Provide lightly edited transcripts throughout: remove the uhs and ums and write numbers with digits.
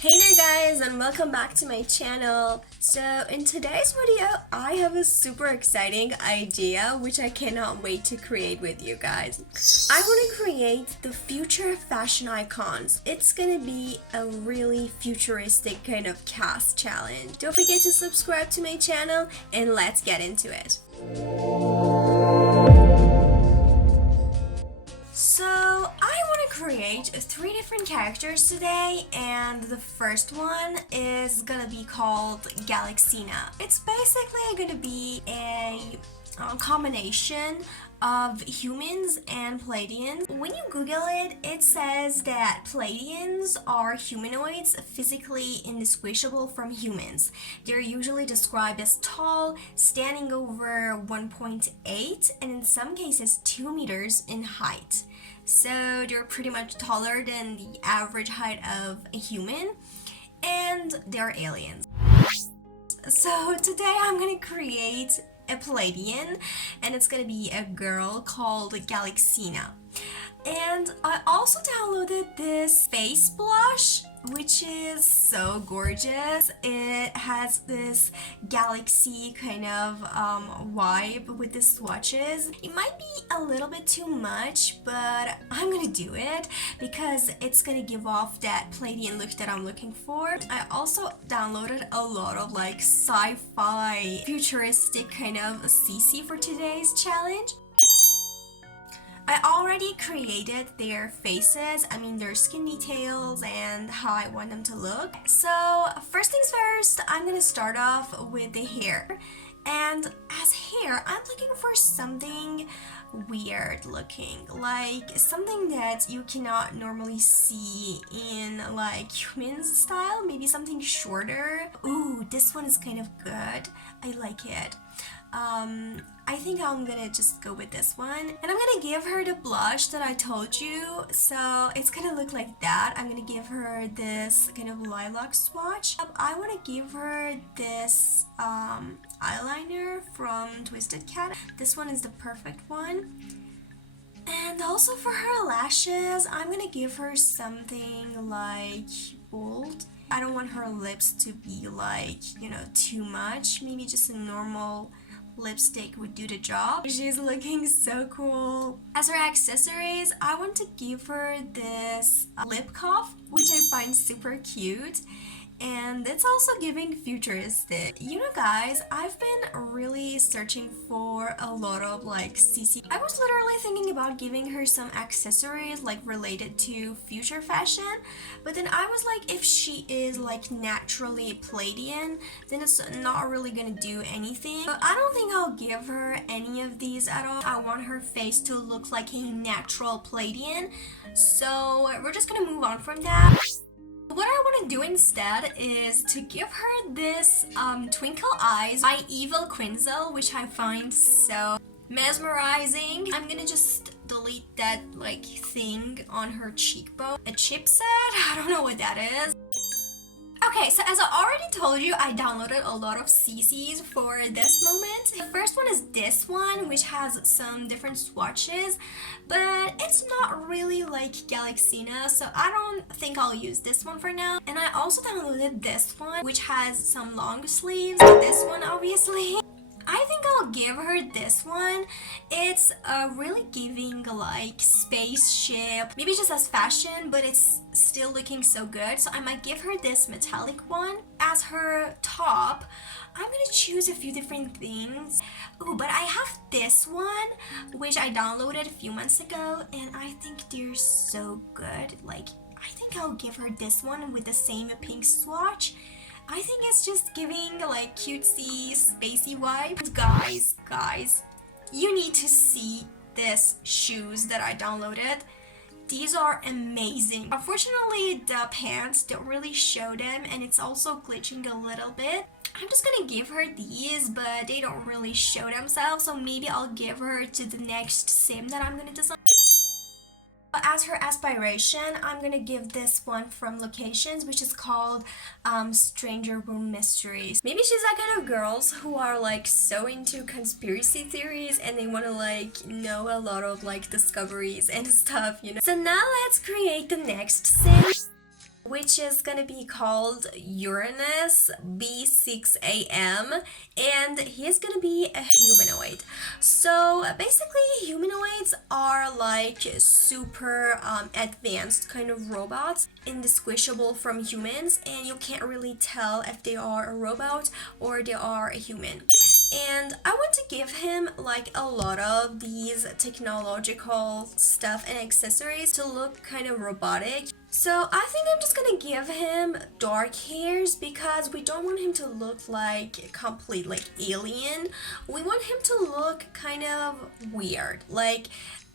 Hey there guys, and welcome back to my channel. So in today's video I have a super exciting idea which I cannot wait to create with you guys. I want to create the future fashion icons. It's gonna be a really futuristic kind of CAS challenge. Don't forget to subscribe to my channel and let's get into it. So I want to create 3 different characters today, and the first one is gonna be called Galaxina. It's basically gonna be a combination of humans and Pleiadians. When you Google it, it says that Pleiadians are humanoids physically indistinguishable from humans. They're usually described as tall, standing over 1.8 and in some cases 2 meters in height. So they're pretty much taller than the average height of a human, and they're aliens. So today I'm gonna create a Pleiadian, and it's gonna be a girl called Galaxina. And I also downloaded this face blush, which is so gorgeous. It has this galaxy kind of vibe with the swatches. It might be a little bit too much, but I'm gonna do it because it's gonna give off that Pleiadian look that I'm looking for. I also downloaded a lot of like sci-fi futuristic kind of CC for today's challenge. I already created their faces, their skin details and how I want them to look. So first things first, I'm gonna start off with the hair. And as hair, I'm looking for something weird looking, like something that you cannot normally see in like human style, maybe something shorter. Ooh, this one is kind of good. I like it. I think I'm gonna just go with this one, and I'm gonna give her the blush that I told you, so it's gonna look like that. I'm gonna give her this kind of lilac swatch. I want to give her this eyeliner from Twisted Cat. This one is the perfect one. And also for her lashes, I'm gonna give her something like bold. I don't want her lips to be like, too much. Maybe just a normal lipstick would do the job. She's looking so cool. As her accessories, I want to give her this lip cuff, which I find super cute. And it's also giving futuristic. Guys, I've been really searching for a lot of like CC. I was literally thinking about giving her some accessories like related to future fashion, but then I was like, if she is like naturally Pleiadian, then it's not really gonna do anything. But I don't think I'll give her any of these at all. I want her face to look like a natural Pleiadian, so we're just gonna move on from that. What I want to do instead is to give her this Twinkle Eyes by Evil Quinzel, which I find so mesmerizing. I'm gonna just delete that like thing on her cheekbone. A chipset? I don't know what that is. Okay, so as I already told you, I downloaded a lot of CCs for this moment. The first one is this one, which has some different swatches, but it's not really like Galaxina, so I don't think I'll use this one for now. And I also downloaded this one, which has some long sleeves. This one, obviously. I think I'll give her this one. It's really giving like spaceship, maybe just as fashion, but it's still looking so good. So I might give her this metallic one. As her top, I'm gonna choose a few different things. Oh, but I have this one, which I downloaded a few months ago, and I think they're so good. Like, I think I'll give her this one with the same pink swatch. I think it's just giving like cutesy, spacey vibe. Guys, you need to see these shoes that I downloaded. These are amazing. Unfortunately, the pants don't really show them, and it's also glitching a little bit. I'm just gonna give her these, but they don't really show themselves, so maybe I'll give her to the next sim that I'm gonna design. As her aspiration, I'm gonna give this one from Locations, which is called Stranger Room Mysteries. Maybe she's that kind of girls who are like so into conspiracy theories and they want to like know a lot of like discoveries and stuff, So now let's create the next sim. which is gonna be called Uranus B6AM, and he's gonna be a humanoid. So basically, humanoids are like super advanced kind of robots, indistinguishable from humans, and you can't really tell if they are a robot or they are a human. And I want to give him like a lot of these technological stuff and accessories to look kind of robotic. So I think I'm just gonna give him dark hairs because we don't want him to look like complete like alien. We want him to look kind of weird. Like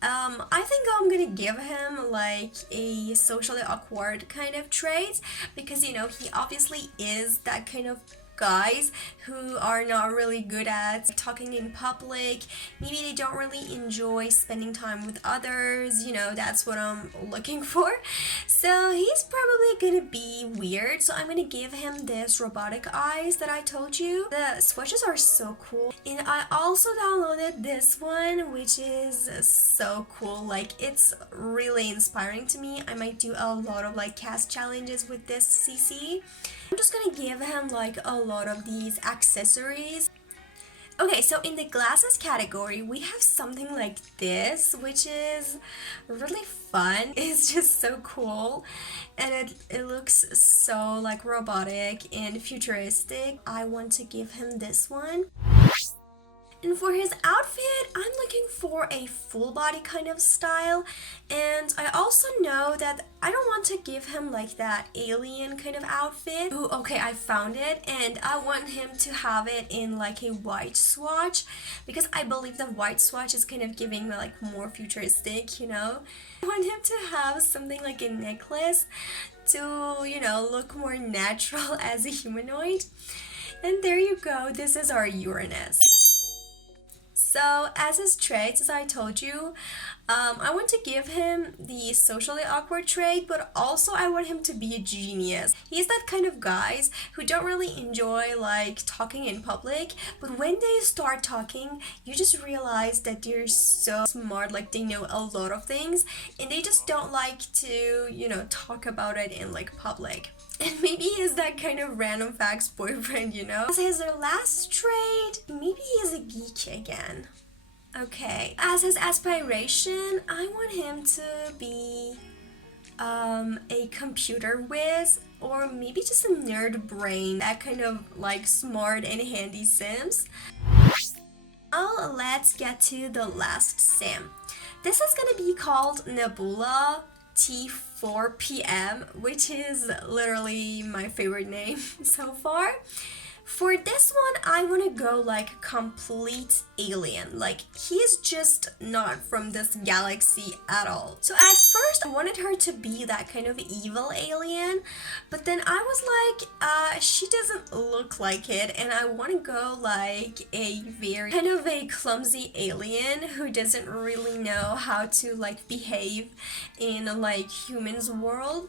I think I'm gonna give him like a socially awkward kind of trait because you know he obviously is that kind of guys who are not really good at talking in public. Maybe they don't really enjoy spending time with others, you know, that's what I'm looking for. So he's probably gonna be weird, so I'm gonna give him this robotic eyes that I told you. The swatches are so cool, and I also downloaded this one, which is so cool. Like, it's really inspiring to me. I might do a lot of like CAS challenges with this CC. I'm just gonna give him like a lot of these accessories. Okay, so in the glasses category, we have something like this, which is really fun. It's just so cool, and it looks so like robotic and futuristic. I want to give him this one. And for his outfit, I'm looking for a full body kind of style, and I also know that I don't want to give him like that alien kind of outfit. Ooh, okay, I found it, and I want him to have it in like a white swatch because I believe the white swatch is kind of giving me like more futuristic, you know? I want him to have something like a necklace to, you know, look more natural as a humanoid. And there you go, this is our Uranus. So as his traits, as I told you, I want to give him the socially awkward trait, but also I want him to be a genius. He's that kind of guys who don't really enjoy like talking in public, but when they start talking, you just realize that they're so smart, like they know a lot of things, and they just don't like to, you know, talk about it in like public. And maybe he's that kind of random facts boyfriend, you know? As his last trait, maybe he's a geek again. Okay, as his aspiration, I want him to be a computer whiz, or maybe just a nerd brain, that kind of like smart and handy Sims. Now let's get to the last sim. This is gonna be called Nebula T4PM, which is literally my favorite name so far. For this one, I want to go like complete alien. Like, he's just not from this galaxy at all. So at first, I wanted her to be that kind of evil alien, but then I was like, she doesn't look like it, and I want to go like a very kind of a clumsy alien who doesn't really know how to like behave in like humans world.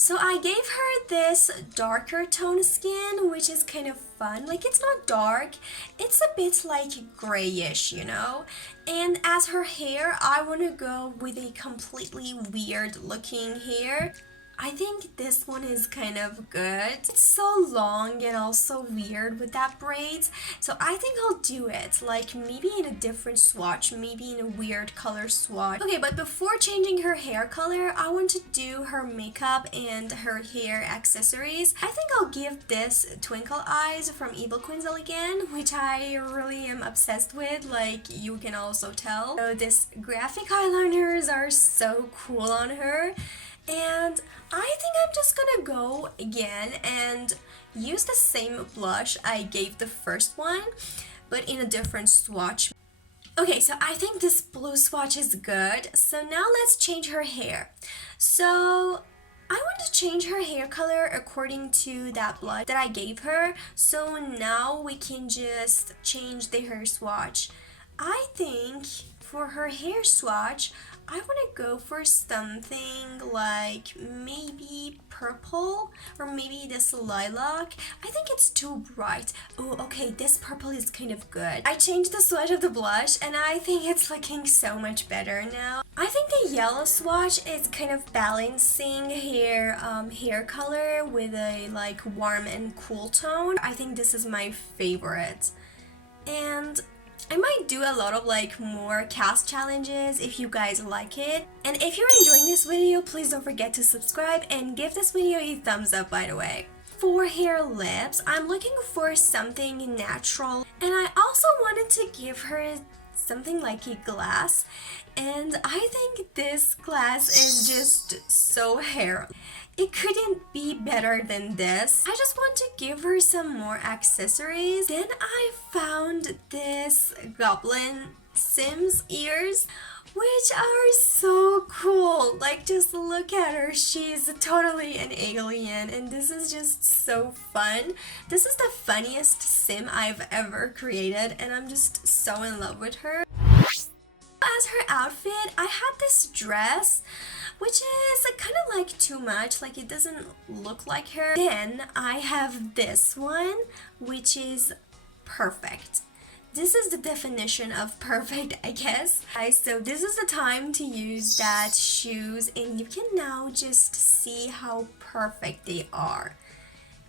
So I gave her this darker tone skin, which is kind of fun. Like, it's not dark, it's a bit like grayish, you know? And as her hair, I want to go with a completely weird looking hair. I think this one is kind of good. It's so long and also weird with that braids, so I think I'll do it, like maybe in a different swatch, maybe in a weird color swatch. Okay, but before changing her hair color, I want to do her makeup and her hair accessories. I think I'll give this twinkle eyes from Evil Queenzle again, which I really am obsessed with, like you can also tell. So these graphic eyeliners are so cool on her. And I think I'm just gonna go again and use the same blush I gave the first one, but in a different swatch. Okay, so I think this blue swatch is good. So now let's change her hair. So I want to change her hair color according to that blush that I gave her. So now we can just change the hair swatch. I think for her hair swatch, I want to go for something like maybe purple or maybe this lilac. I think it's too bright. Oh, okay, this purple is kind of good. I changed the swatch of the blush and I think it's looking so much better now. I think the yellow swatch is kind of balancing hair color with a like warm and cool tone. I think this is my favorite. And I might do a lot of like more CAS challenges if you guys like it. And if you're enjoying this video, please don't forget to subscribe and give this video a thumbs up, by the way. For hair lips, I'm looking for something natural, and I also wanted to give her something like a glass, and I think this glass is just so hair. It couldn't be better than this. I just want to give her some more accessories. Then I found this goblin Sims ears, which are so cool. Like, just look at her. She's totally an alien, and this is just so fun. This is the funniest sim I've ever created, and I'm just so in love with her. As her outfit, I had this dress, which is kind of like too much, like it doesn't look like her. Then I have this one, which is perfect. This is the definition of perfect, I guess. So this is the time to use that shoes, and you can now just see how perfect they are.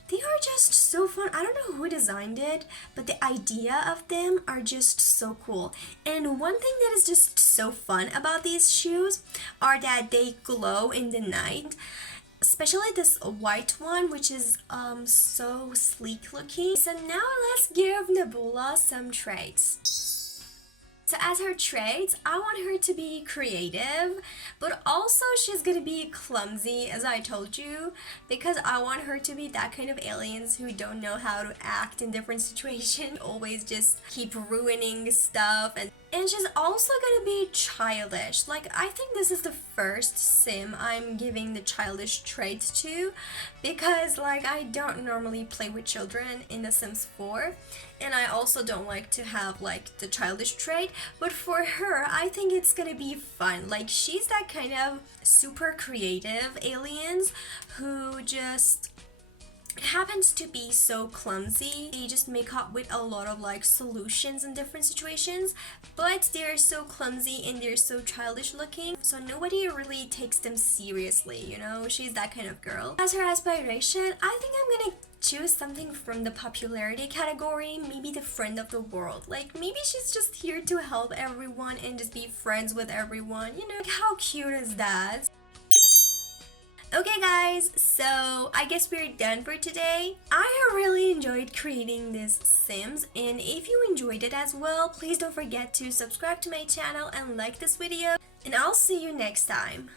They are just so fun. I don't know who designed it, but the idea of them are just so cool. And one thing that is just so fun about these shoes are that they glow in the night. Especially this white one, which is so sleek looking. So now let's give Nebula some traits. So as her traits, I want her to be creative, but also she's gonna be clumsy, as I told you, because I want her to be that kind of aliens who don't know how to act in different situations, always just keep ruining stuff, and she's also gonna be childish. Like, I think this is the first sim I'm giving the childish trait to, because like I don't normally play with children in The Sims 4, and I also don't like to have like the childish trait, but for her I think it's gonna be fun. Like, she's that kind of super creative aliens who just happens to be so clumsy. They just make up with a lot of like solutions in different situations, but they're so clumsy and they're so childish looking, so nobody really takes them seriously, you know? She's that kind of girl. As her aspiration, I think I'm gonna choose something from the popularity category, maybe the friend of the world. Like, maybe she's just here to help everyone and just be friends with everyone, you know? Like, how cute is that? Okay guys, so I guess we're done for today. I really enjoyed creating this Sims, and if you enjoyed it as well, please don't forget to subscribe to my channel and like this video, and I'll see you next time.